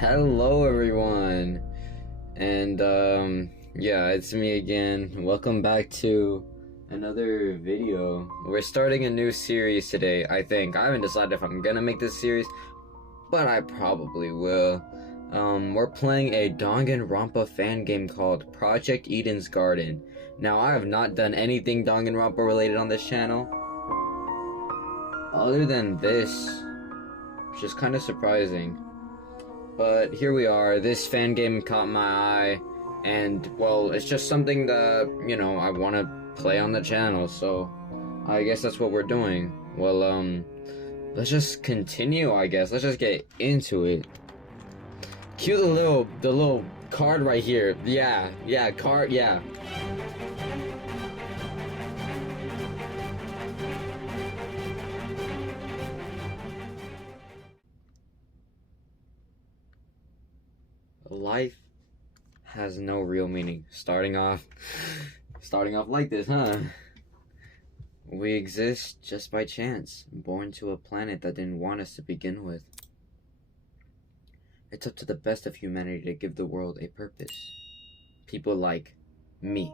Hello everyone, and yeah, it's me again. Welcome back to another video. We're starting a new series today, I think. I haven't decided if I'm gonna make this series, but I probably will. We're playing a Danganronpa fan game called Project Eden's Garden. Now, I have not done anything Danganronpa related on this channel, other than this, which is kind of surprising. But here we are. This fan game caught my eye, and well, it's just something that, you know, I want to play on the channel, so I guess that's what we're doing. Well, let's just continue, I guess. Let's just get into it. Cue the little card right here. Yeah, card, yeah. Life has no real meaning. Starting off like this, huh? We exist just by chance, born to a planet that didn't want us to begin with. It's up to the best of humanity to give the world a purpose. People like me.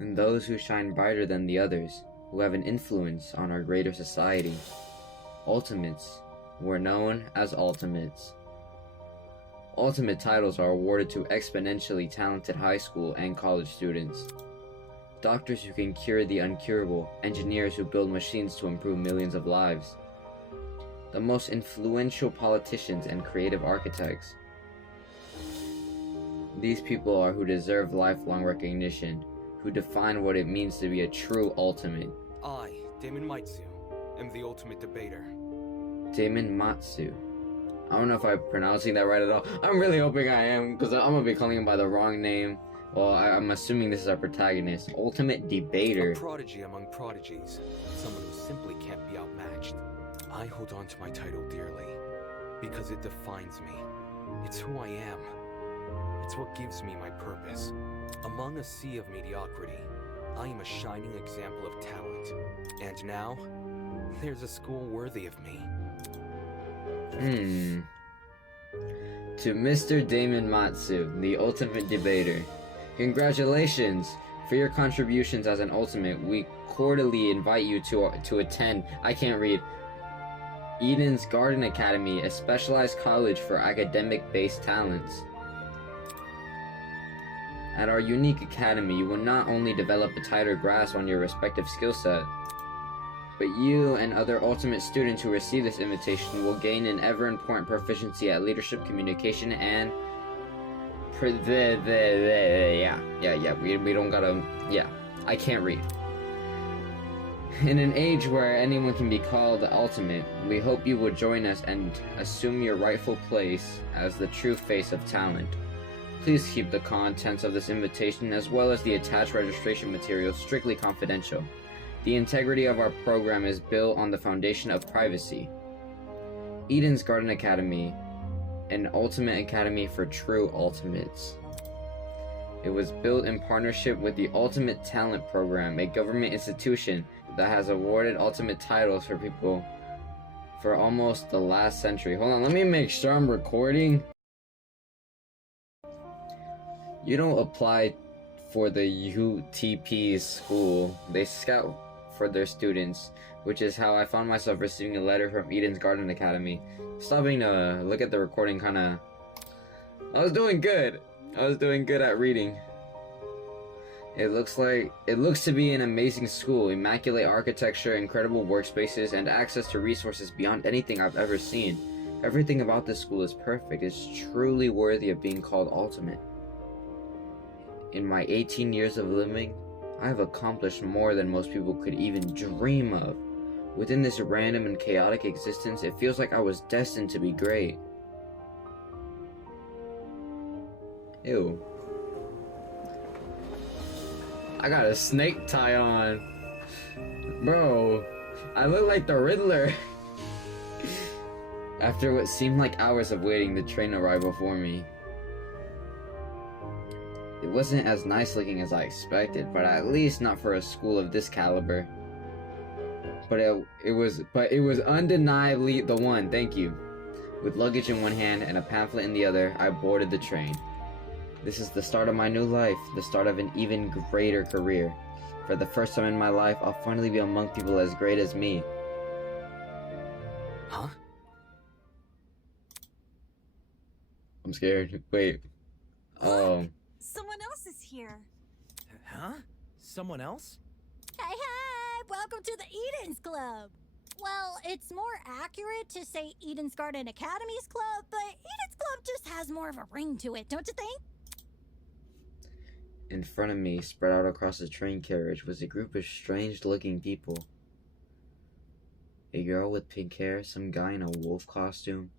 And those who shine brighter than the others, who have an influence on our greater society. Ultimates. We're known as Ultimates. Ultimate titles are awarded to exponentially talented high school and college students. Doctors who can cure the uncurable, engineers who build machines to improve millions of lives. The most influential politicians and creative architects. These people are who deserve lifelong recognition, who define what it means to be a true ultimate. I, Damon Maitsu, am the ultimate debater. Damon Matsu. I don't know if I'm pronouncing that right at all. I'm really hoping I am, because I'm going to be calling him by the wrong name. Well, I'm assuming this is our protagonist. Ultimate Debater. A prodigy among prodigies. Someone who simply can't be outmatched. I hold on to my title dearly, because it defines me. It's who I am. It's what gives me my purpose. Among a sea of mediocrity, I am a shining example of talent. And now, there's a school worthy of me. To Mr. Damon Matsu, the Ultimate Debater. Congratulations! For your contributions as an Ultimate, we cordially invite you to attend, I can't read, Eden's Garden Academy, a specialized college for academic-based talents. At our unique academy, you will not only develop a tighter grasp on your respective skill set, but you and other Ultimate students who receive this invitation will gain an ever-important proficiency at leadership, communication, and we don't gotta, I can't read. In an age where anyone can be called the Ultimate, we hope you will join us and assume your rightful place as the true face of talent. Please keep the contents of this invitation as well as the attached registration materials strictly confidential. The integrity of our program is built on the foundation of privacy. Eden's Garden Academy, an ultimate academy for true ultimates. It was built in partnership with the Ultimate Talent Program, a government institution that has awarded ultimate titles for people for almost the last century. Hold on, let me make sure I'm recording. You don't apply for the UTP's school. They scout for their students, which is how I found myself receiving a letter from Eden's Garden Academy. Stopping to look at the recording I was doing good. I was doing good at reading. It looks to be an amazing school, immaculate architecture, incredible workspaces, and access to resources beyond anything I've ever seen. Everything about this school is perfect. It's truly worthy of being called ultimate. In my 18 years of living, I have accomplished more than most people could even dream of. Within this random and chaotic existence, it feels like I was destined to be great. Ew. I got a snake tie on. Bro, I look like the Riddler. After what seemed like hours of waiting, the train arrived before me. It wasn't as nice looking as I expected, but at least not for a school of this caliber. But it was undeniably the one, thank you. With luggage in one hand and a pamphlet in the other, I boarded the train. This is the start of my new life, the start of an even greater career. For the first time in my life, I'll finally be among people as great as me. Huh? I'm scared. Wait. Oh. Someone else is here. Huh? Someone else? Hey, welcome to the Eden's Club. Well, it's more accurate to say Eden's Garden Academy's club, but Eden's Club just has more of a ring to it, don't you think? In front of me, spread out across the train carriage, was a group of strange-looking people. A girl with pink hair, some guy in a wolf costume,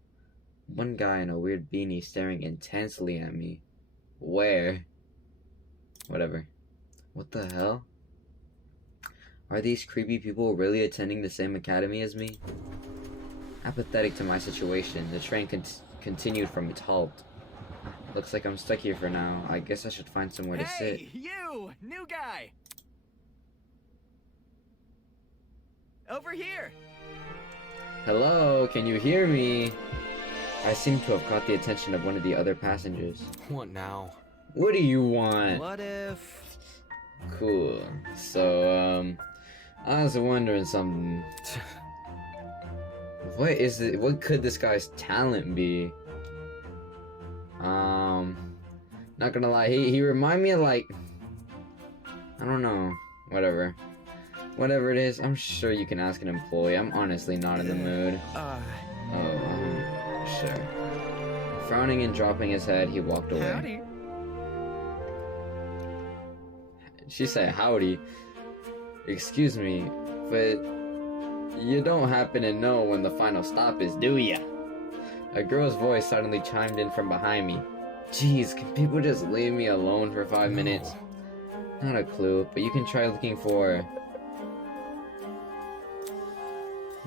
one guy in a weird beanie staring intensely at me. Where? Whatever. What the hell? Are these creepy people really attending the same academy as me? Apathetic to my situation, the train continued from its halt. Looks like I'm stuck here for now. I guess I should find somewhere to sit. Hey, you! New guy! Over here! Hello, can you hear me? I seem to have caught the attention of one of the other passengers. What now? What do you want? What if... Cool. So, I was wondering something. What is it? What could this guy's talent be? Not gonna lie, he remind me of like, I don't know, whatever it is. I'm sure you can ask an employee. I'm honestly not in the mood. Sure. Frowning and dropping his head, he walked away. Howdy. She said howdy. Excuse me, but you don't happen to know when the final stop is, do ya? A girl's voice suddenly chimed in from behind me. Jeez, can people just leave me alone for 5 minutes? Not a clue, but you can try looking for...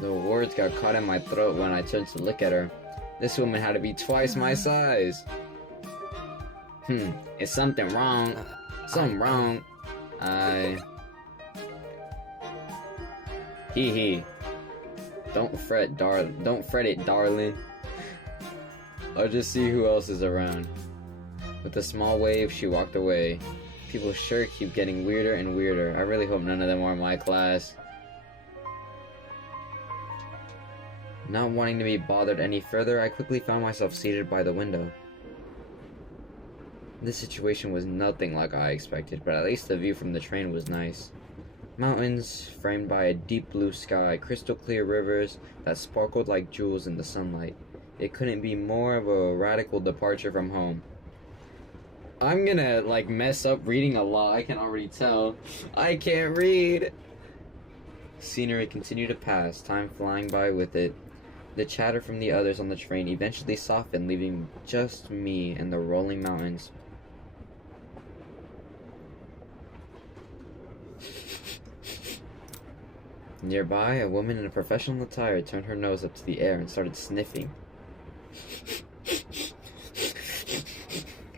The words got caught in my throat when I turned to look at her. This woman had to be twice my size. Is something wrong? Something wrong. Hee. Don't fret it, darling. I'll just see who else is around. With a small wave, she walked away. People sure keep getting weirder and weirder. I really hope none of them are my class. Not wanting to be bothered any further, I quickly found myself seated by the window. This situation was nothing like I expected, but at least the view from the train was nice. Mountains, framed by a deep blue sky, crystal clear rivers that sparkled like jewels in the sunlight. It couldn't be more of a radical departure from home. I'm gonna, like, mess up reading a lot, I can already tell. I can't read! Scenery continued to pass, time flying by with it. The chatter from the others on the train eventually softened, leaving just me and the rolling mountains. Nearby, a woman in a professional attire turned her nose up to the air and started sniffing.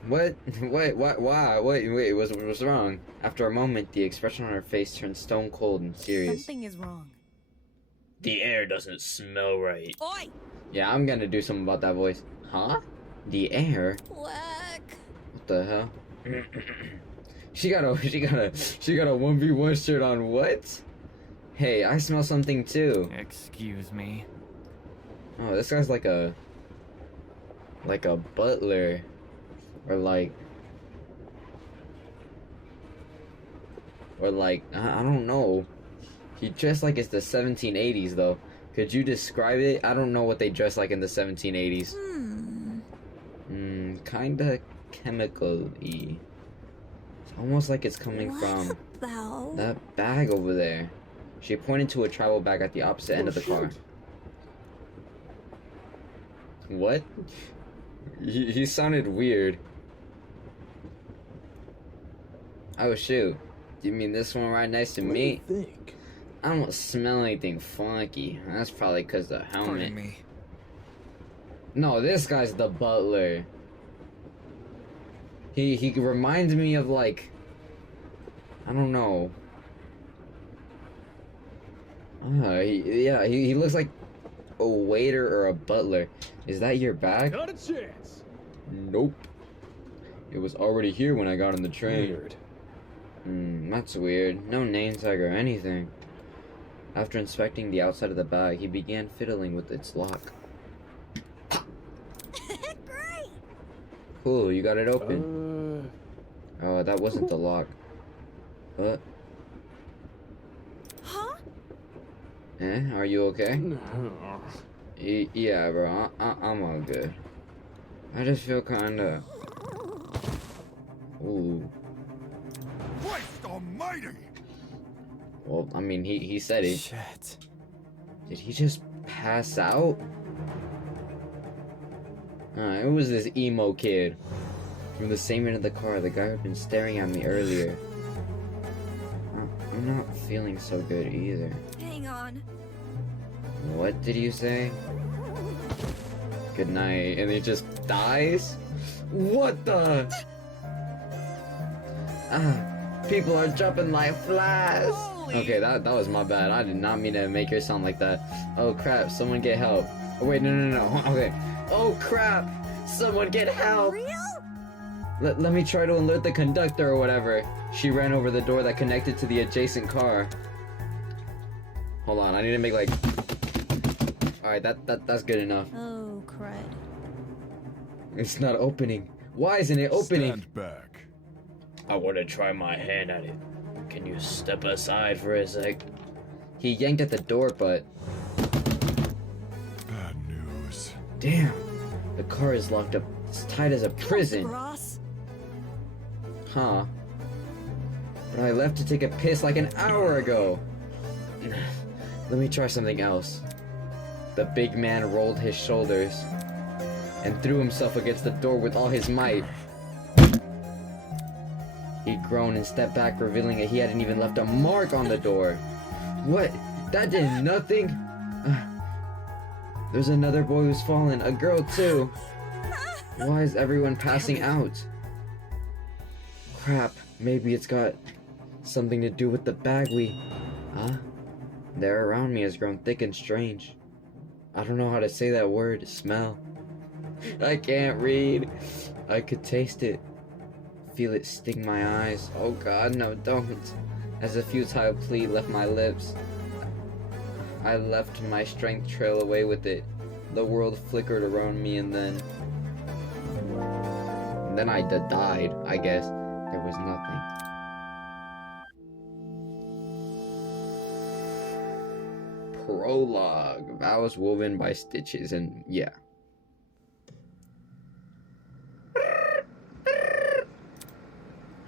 What? Wait, why? Wait, what's wrong? After a moment, the expression on her face turned stone cold and serious. Something is wrong. The air doesn't smell right. Oi! Yeah, I'm gonna do something about that voice. Huh? The air? Quack. What the hell? She got a 1v1 shirt on, what? Hey, I smell something too. Excuse me. Oh, this guy's like a butler. Or like, I don't know. He dressed like it's the 1780s though. Could you describe it? I don't know what they dress like in the 1780s. Kinda chemical-y. It's almost like it's coming from that bag over there. She pointed to a travel bag at the opposite end of the car. What? He sounded weird. Oh shoot. Do you mean this one right next to me? What do you think? I don't smell anything funky. That's probably because the helmet. Pardon me. No, this guy's the butler. He reminds me of like, I don't know. He looks like a waiter or a butler. Is that your bag? Not a chance. Nope. It was already here when I got on the train. Weird. That's weird. No name tag or anything. After inspecting the outside of the bag, he began fiddling with its lock. Great! Cool, you got it open. Oh, that wasn't the lock. What? Huh? Are you okay? Yeah, bro. I'm all good. I just feel kinda... Ooh. Christ almighty! Well, I mean, he said it. Shit. Did he just pass out? It was this emo kid. From the same end of the car, the guy who had been staring at me earlier. I'm not feeling so good either. Hang on. What did you say? Good night. And he just dies? What the? People are jumping like flies. Okay, that was my bad. I did not mean to make her sound like that. Oh crap, someone get help. Oh wait, no. Okay. Oh crap, someone get help. Real? Let me try to alert the conductor or whatever. She ran over the door that connected to the adjacent car. Hold on, I need to make like... Alright, that's good enough. Oh, crud. It's not opening. Why isn't it opening? Stand back. I want to try my hand at it. Can you step aside for a sec? He yanked at the door, but... Bad news. Damn. The car is locked up as tight as a prison. Ross. Huh. But I left to take a piss like an hour ago. Let me try something else. The big man rolled his shoulders and threw himself against the door with all his might. He groaned and stepped back, revealing that he hadn't even left a mark on the door. What? That did nothing? There's another boy who's fallen, a girl too. Why is everyone passing out? Crap, maybe it's got something to do with the bag we... Huh? The air around me has grown thick and strange. I don't know how to say that word, smell. I can't read. I could taste it. Feel it sting my eyes. Oh god, no, don't. As a futile plea left my lips, I left my strength trail away with it. The world flickered around me and then I died, I guess. There was nothing. Prologue. Vows woven by stitches, and yeah.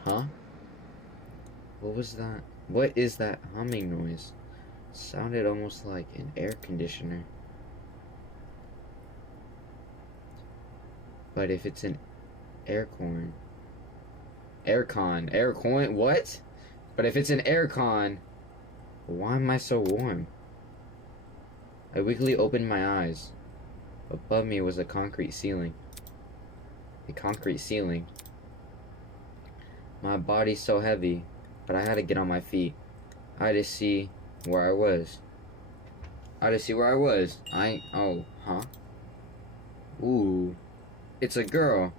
Huh? What was that? What is that humming noise? Sounded almost like an air conditioner. But if it's an aircon, what? But if it's an aircon, why am I so warm? I weakly opened my eyes. Above me was a concrete ceiling. A concrete ceiling. My body's so heavy, but I had to get on my feet. I had to see where I was. Oh, huh? Ooh. It's a girl.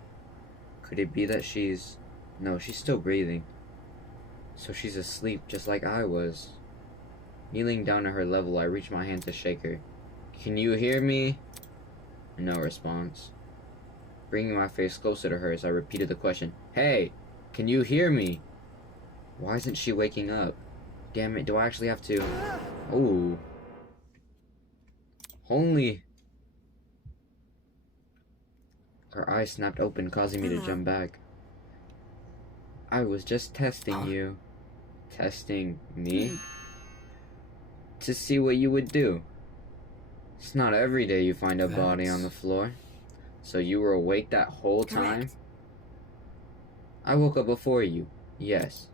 Could it be that she's... No, she's still breathing. So she's asleep just like I was. Kneeling down at her level, I reached my hand to shake her. Can you hear me? No response. Bringing my face closer to hers, I repeated the question. Hey, can you hear me? Why isn't she waking up? Damn it, do I actually have to... Ooh. Only... Her eyes snapped open, causing me to jump back. I was just testing you. Testing me? To see what you would do. It's not every day you find a body on the floor. So you were awake that whole time? Correct. I woke up before you, yes.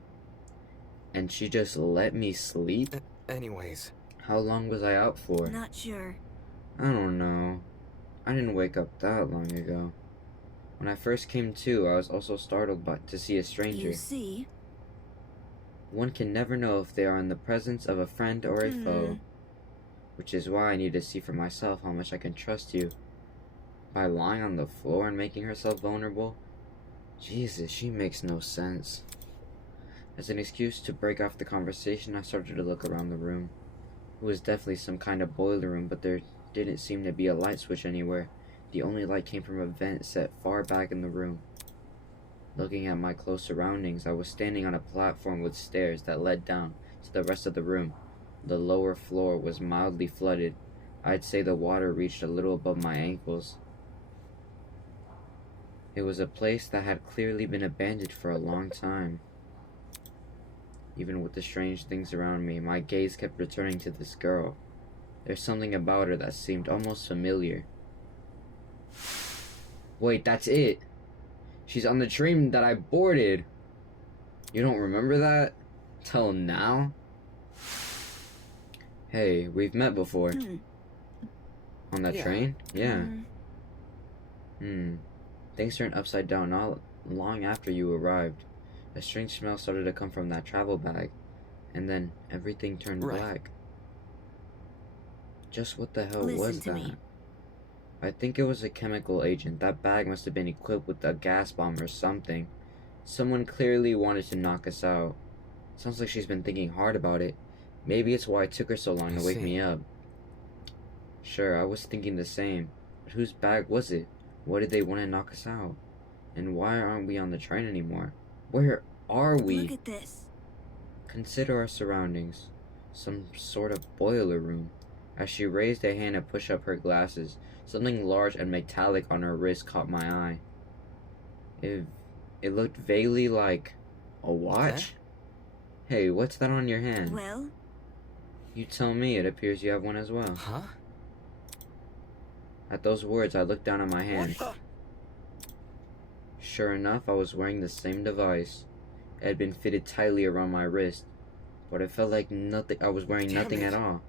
And she just let me sleep? Anyways. How long was I out for? Not sure. I don't know. I didn't wake up that long ago. When I first came to, I was also startled to see a stranger. You see? One can never know if they are in the presence of a friend or a foe. which is why I need to see for myself how much I can trust you. By lying on the floor and making herself vulnerable? Jesus, she makes no sense. As an excuse to break off the conversation, I started to look around the room. It was definitely some kind of boiler room, but there didn't seem to be a light switch anywhere. The only light came from a vent set far back in the room. Looking at my close surroundings, I was standing on a platform with stairs that led down to the rest of the room. The lower floor was mildly flooded. I'd say the water reached a little above my ankles. It was a place that had clearly been abandoned for a long time. Even with the strange things around me, my gaze kept returning to this girl. There's something about her that seemed almost familiar. Wait, that's it! She's on the train that I boarded! You don't remember that? Till now? Hey, we've met before. On that train? Yeah. Things turned upside down not long after you arrived. A strange smell started to come from that travel bag, and then everything turned black. Just what the hell was that? I think it was a chemical agent. That bag must have been equipped with a gas bomb or something. Someone clearly wanted to knock us out. Sounds like she's been thinking hard about it. Maybe it's why it took her so long to wake me up. Sure, I was thinking the same. But whose bag was it? Why did they want to knock us out? And why aren't we on the train anymore? Where are we? Look at this. Consider our surroundings. Some sort of boiler room. As she raised a hand to push up her glasses, something large and metallic on her wrist caught my eye. It looked vaguely like a watch? Hey, what's that on your hand? Well? You tell me. It appears you have one as well. Huh? At those words, I looked down at my hand. Sure enough, I was wearing the same device. It had been fitted tightly around my wrist, but it felt like nothing. I was wearing nothing at all.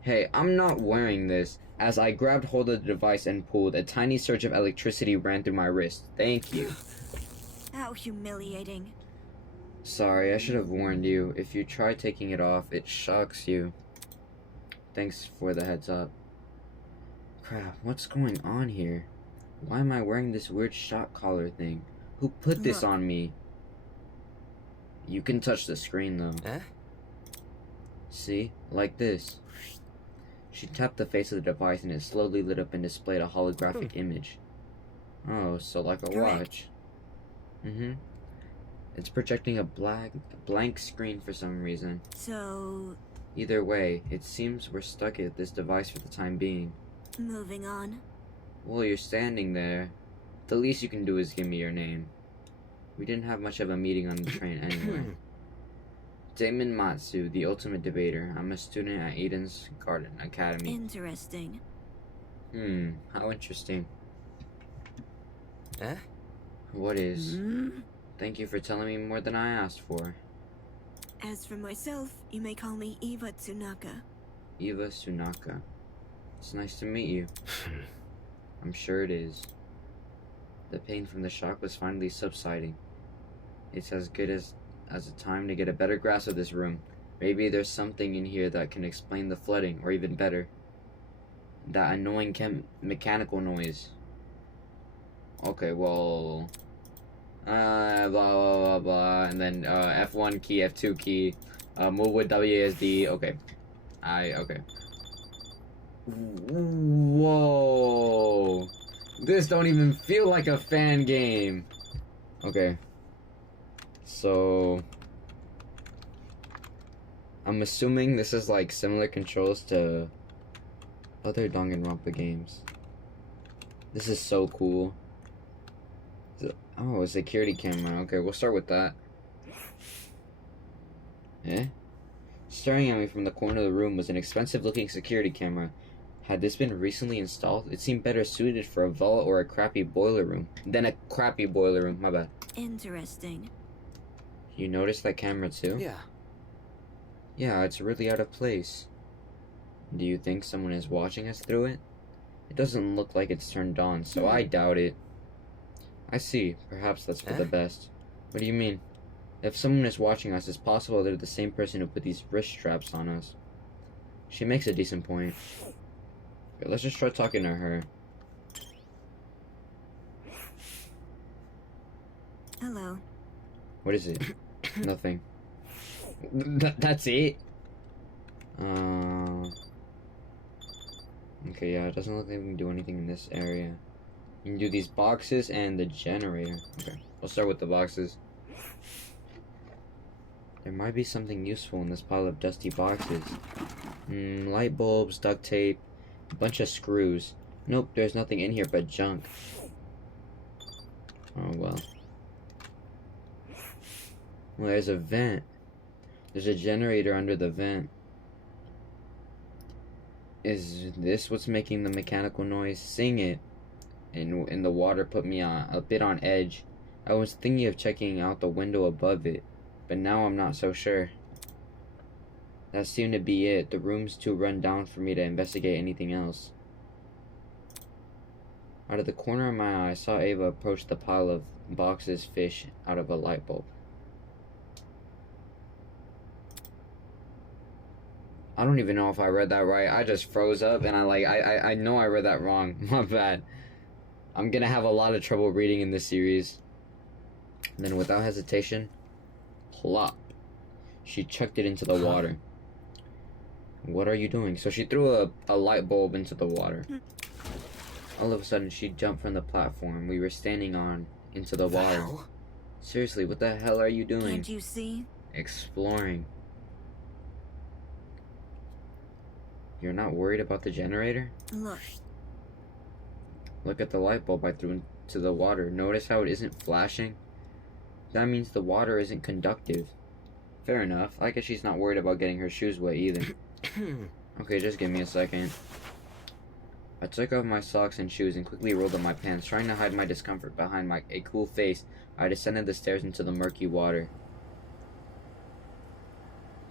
Hey, I'm not wearing this. As I grabbed hold of the device and pulled, a tiny surge of electricity ran through my wrist. Thank you. How humiliating. Sorry, I should have warned you. If you try taking it off, it shocks you. Thanks for the heads up. Crap, what's going on here? Why am I wearing this weird shock collar thing? Who put this on me? You can touch the screen though. See? Like this. She tapped the face of the device and it slowly lit up and displayed a holographic image. Oh, so like a watch. It's projecting a blank screen for some reason. So... Either way, it seems we're stuck at this device for the time being. moving on. Well, you're standing there. The least you can do is give me your name. We didn't have much of a meeting on the train anyway. Damon Matsu, the ultimate debater. I'm a student at Eden's Garden Academy. Interesting. How interesting. Eh? What is? Thank you for telling me more than I asked for. As for myself, you may call me Eva Tsunaka. Eva Tsunaka. It's nice to meet you. I'm sure it is. The pain from the shock was finally subsiding. It's as good as a time to get a better grasp of this room. Maybe there's something in here that can explain the flooding, or even better, that annoying mechanical noise. Okay, well... blah, blah, blah, blah, and then, F1 key, F2 key, move with WASD, okay. Okay. Whoa! This don't even feel like a fan game! Okay. So... I'm assuming this is like similar controls to other Danganronpa games. This is so cool. Oh, a security camera. Okay, we'll start with that. Staring at me from the corner of the room was an expensive-looking security camera. Had this been recently installed, it seemed better suited for a vault or a crappy boiler room. My bad. Interesting. You noticed that camera too? Yeah. Yeah, it's really out of place. Do you think someone is watching us through it? It doesn't look like it's turned on, so I doubt it. I see. Perhaps that's for the best. What do you mean? If someone is watching us, it's possible they're the same person who put these wrist straps on us. She makes a decent point. Okay, let's just try talking to her. Hello. What is it? Nothing. That's it? Okay, yeah, it doesn't look like we can do anything in this area. You can do these boxes and the generator. Okay, we'll start with the boxes. There might be something useful in this pile of dusty boxes. Light bulbs, duct tape, a bunch of screws. Nope, there's nothing in here but junk. Oh well. Well, there's a vent. There's a generator under the vent. Is this what's making the mechanical noise? Seeing it in the water put me on a bit on edge. I was thinking of checking out the window above it, but now I'm not so sure. That seemed to be it. The room's too run down for me to investigate anything else. Out of the corner of my eye, I saw Ava approach the pile of boxes fish out of a light bulb. I don't even know if I read that right. I just froze up and I know I read that wrong. My bad. I'm gonna have a lot of trouble reading in this series. And then without hesitation, plop. She chucked it into the water. What are you doing? So she threw a light bulb into the water. All of a sudden, she jumped from the platform we were standing on into the water. Hell? Seriously, what the hell are you doing? Can't you see? Exploring. You're not worried about the generator? Look. Look at the light bulb I threw into the water. Notice how it isn't flashing? That means the water isn't conductive. Fair enough. I guess she's not worried about getting her shoes wet either. Okay, just give me a second. I took off my socks and shoes and quickly rolled up my pants, trying to hide my discomfort behind a cool face. I descended the stairs into the murky water.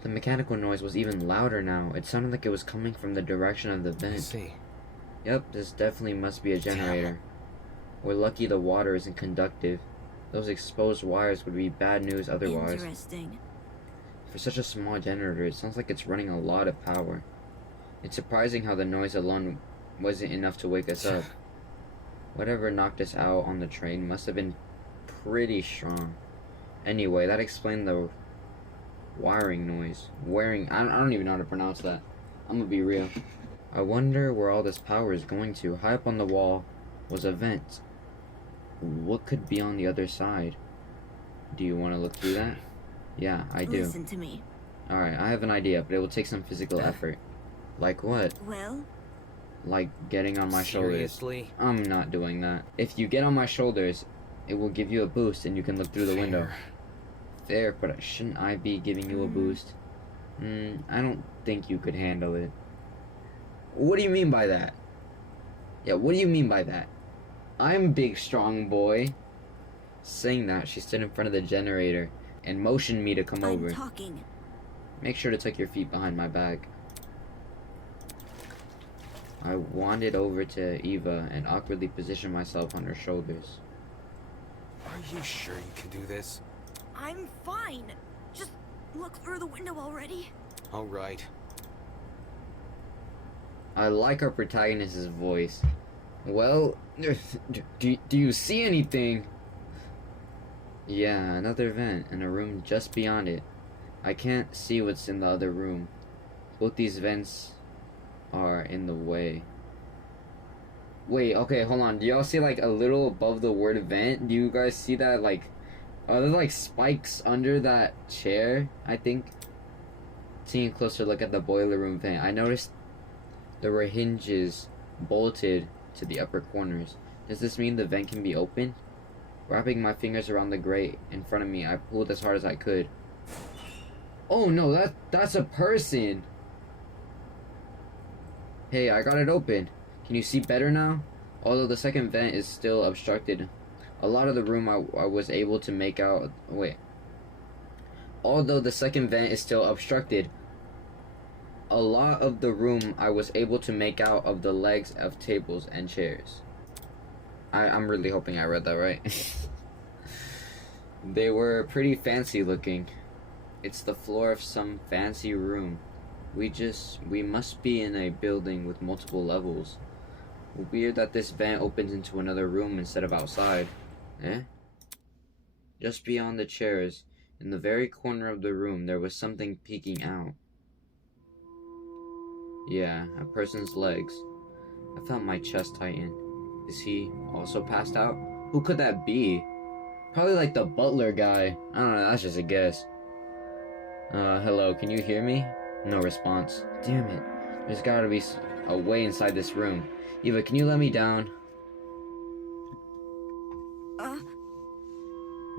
The mechanical noise was even louder now. It sounded like it was coming from the direction of the I vent. see. Yep, this definitely must be a generator. We're lucky the water isn't conductive. Those exposed wires would be bad news otherwise. Interesting. For such a small generator, it sounds like it's running a lot of power. It's surprising how the noise alone wasn't enough to wake us up. Whatever knocked us out on the train must have been pretty strong. Anyway, that explained the wiring noise. I don't even know how to pronounce that. I'm gonna be real. I wonder where all this power is going to. High up on the wall was a vent. What could be on the other side? Do you want to look through that? Yeah, I do. Listen to me. Alright, I have an idea, but it will take some physical effort. Like what? Well, Like getting on my shoulders. Seriously? I'm not doing that. If you get on my shoulders, it will give you a boost and you can look through the window. Fair, but shouldn't I be giving you a boost? I don't think you could handle it. What do you mean by that? Yeah, what do you mean by that? I'm big, strong boy. Saying that, she stood in front of the generator and motioned me to come I'm over. talking. Make sure to tuck your feet behind my back. I wandered over to Eva and awkwardly positioned myself on her shoulders. Are you sure you can do this? I'm fine. Just look through the window already. All right. I like our protagonist's voice. Well, do you see anything? Yeah, another vent and a room just beyond it. I can't see what's in the other room. Both these vents are in the way. Wait, okay, hold on. Do y'all see like a little above the word vent? Do you guys see that? Like, are there like spikes under that chair? I think. Taking a closer look at the boiler room vent, I noticed there were hinges bolted to the upper corners. Does this mean the vent can be opened? Wrapping my fingers around the grate in front of me, I pulled as hard as I could. Oh no, that's a person! Hey, I got it open. Can you see better now? Although the second vent is still obstructed, a lot of the room I was able to make out... Wait. Although the second vent is still obstructed, a lot of the room I was able to make out of the legs of tables and chairs. I'm really hoping I read that right. They were pretty fancy looking. It's the floor of some fancy room. We must be in a building with multiple levels. Weird that this vent opens into another room instead of outside. Eh? Just beyond the chairs, in the very corner of the room, there was something peeking out. Yeah, a person's legs. I felt my chest tighten. Is he also passed out? Who could that be? Probably like the butler guy. I don't know, that's just a guess. Hello, can you hear me? No response. Damn it. There's gotta be a way inside this room. Eva, can you let me down?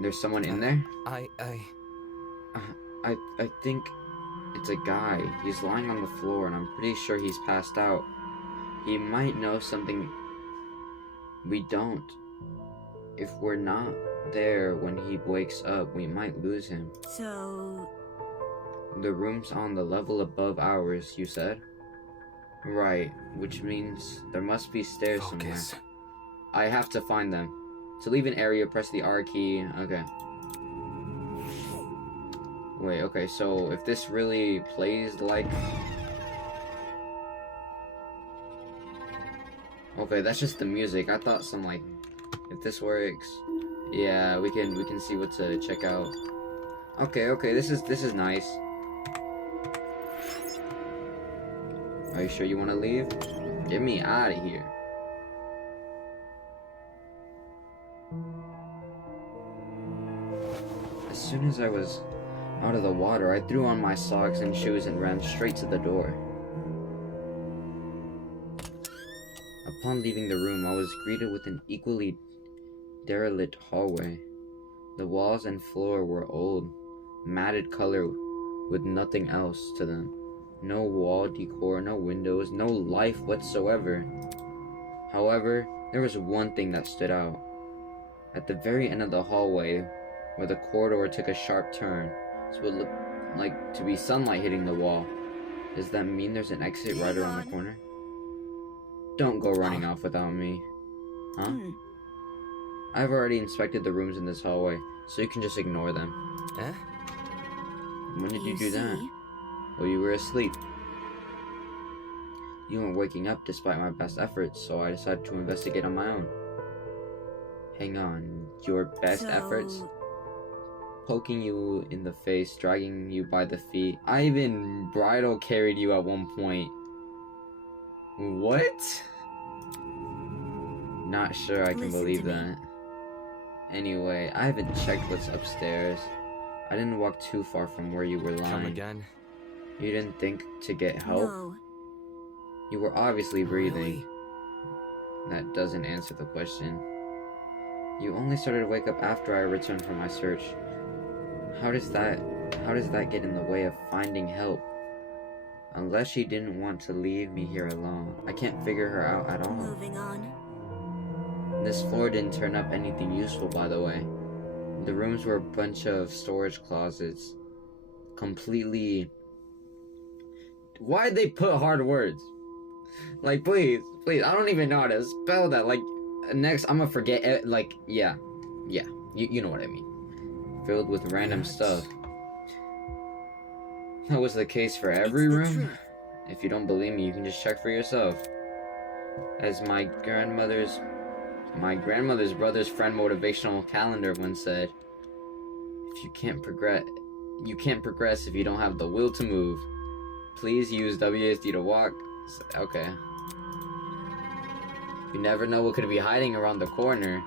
There's someone in there? I think it's a guy. He's lying on the floor and I'm pretty sure he's passed out. He might know something we don't. If we're not there when he wakes up, we might lose him. So... The room's on the level above ours, you said? Right, which means there must be stairs somewhere. I have to find them. To leave an area, press the R key. Okay. Wait, okay, so if this really plays like... Okay, that's just the music. I thought some like... If this works... Yeah, we can see what to check out. Okay, this is nice. Are you sure you want to leave? Get me out of here. As soon as I was out of the water, I threw on my socks and shoes and ran straight to the door. Upon leaving the room, I was greeted with an equally derelict hallway. The walls and floor were old, matted color with nothing else to them. No wall decor, no windows, no life whatsoever. However, there was one thing that stood out. At the very end of the hallway, where the corridor took a sharp turn, this would look like to be sunlight hitting the wall. Does that mean there's an exit right around the corner? Don't go running off without me. Huh? I've already inspected the rooms in this hallway, so you can just ignore them. Eh? When did you do that? Well, you were asleep. You weren't waking up despite my best efforts, so I decided to investigate on my own. Hang on, your best efforts? Poking you in the face, dragging you by the feet. I even bridal carried you at one point. What? Not sure I can believe that. Anyway, I haven't checked what's upstairs. I didn't walk too far from where you were lying. Come again? You didn't think to get help? No. You were obviously breathing. Really? That doesn't answer the question. You only started to wake up after I returned from my search. How does that get in the way of finding help? Unless she didn't want to leave me here alone. I can't figure her out at all. Moving on. This floor didn't turn up anything useful, by the way. The rooms were a bunch of storage closets. Completely... Why'd they put hard words? Like, please, I don't even know how to spell that. Like, next, I'm gonna forget it. Like, yeah, you know what I mean. Filled with random stuff. That was the case for every room? If you don't believe me, you can just check for yourself. As my grandmother's brother's friend motivational calendar once said, if you can't progress if you don't have the will to move. Please use WASD to walk. Okay. You never know what could be hiding around the corner.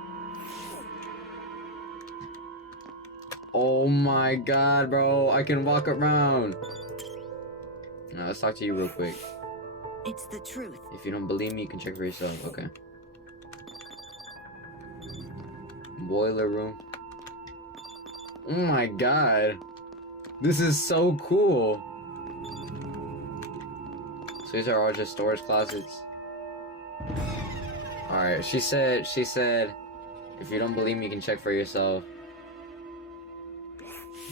Oh my god, bro. I can walk around. Now, let's talk to you real quick. It's the truth. If you don't believe me, you can check for yourself. Okay. Boiler room. Oh my god. This is so cool. So these are all just storage closets. Alright, she said, if you don't believe me, you can check for yourself.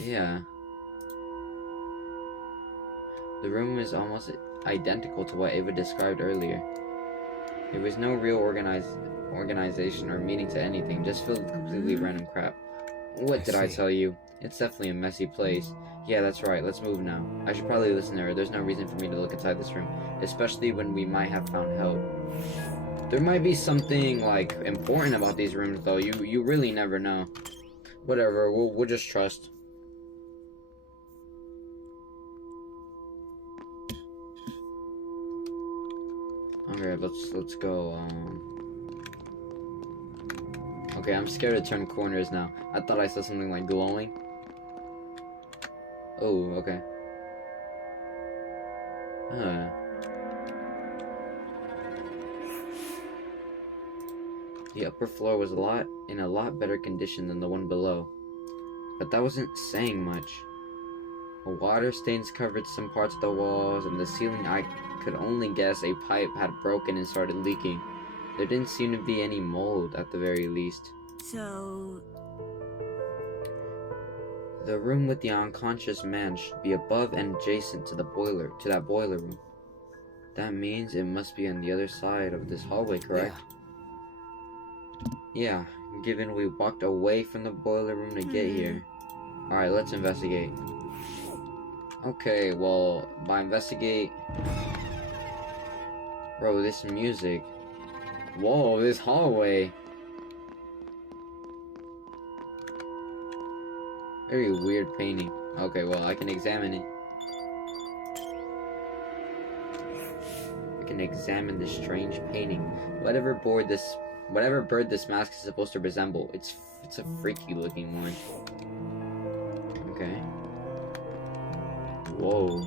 Yeah. The room is almost identical to what Ava described earlier. There was no real organization or meaning to anything, just filled with completely random crap. What did I tell you? It's definitely a messy place. Yeah, that's right. Let's move now. I should probably listen to her. There's no reason for me to look inside this room, especially when we might have found help. There might be something, like, important about these rooms, though. You really never know. Whatever, we'll just trust. Okay, let's go. Okay, I'm scared to turn corners now. I thought I saw something like glowing. Oh, okay. Huh. The upper floor was in a lot better condition than the one below, but that wasn't saying much. Water stains covered some parts of the walls, and the ceiling, I could only guess a pipe had broken and started leaking. There didn't seem to be any mold, at the very least. So, The room with the unconscious man should be above and adjacent to that boiler room. That means it must be on the other side of this hallway, correct? Yeah, given we walked away from the boiler room to get here. Alright, let's investigate. Okay, well, by investigate... Bro, this music. Whoa, this hallway. Very weird painting. Okay, well, I can examine it. I can examine this strange painting. Whatever bird this mask is supposed to resemble, it's a freaky looking one. Okay. Whoa.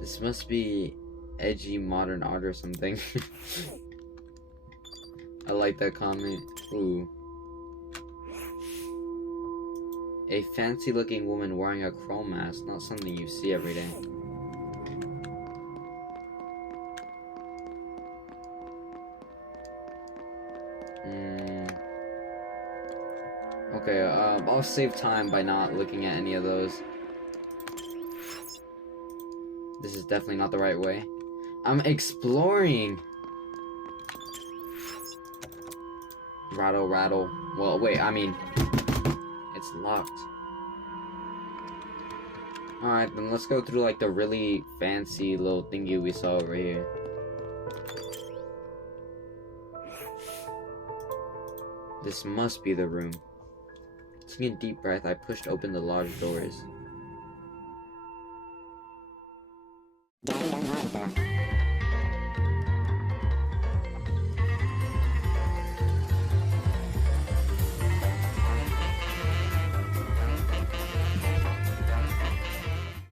This must be edgy modern art or something. I like that comment. Ooh. A fancy looking woman wearing a chrome mask, not something you see every day. Okay, I'll save time by not looking at any of those. This is definitely not the right way. I'm exploring! Rattle, rattle. Well, wait, I mean... It's locked. Alright, then let's go through, like, the really fancy little thingy we saw over here. This must be the room. Taking a deep breath, I pushed open the large doors.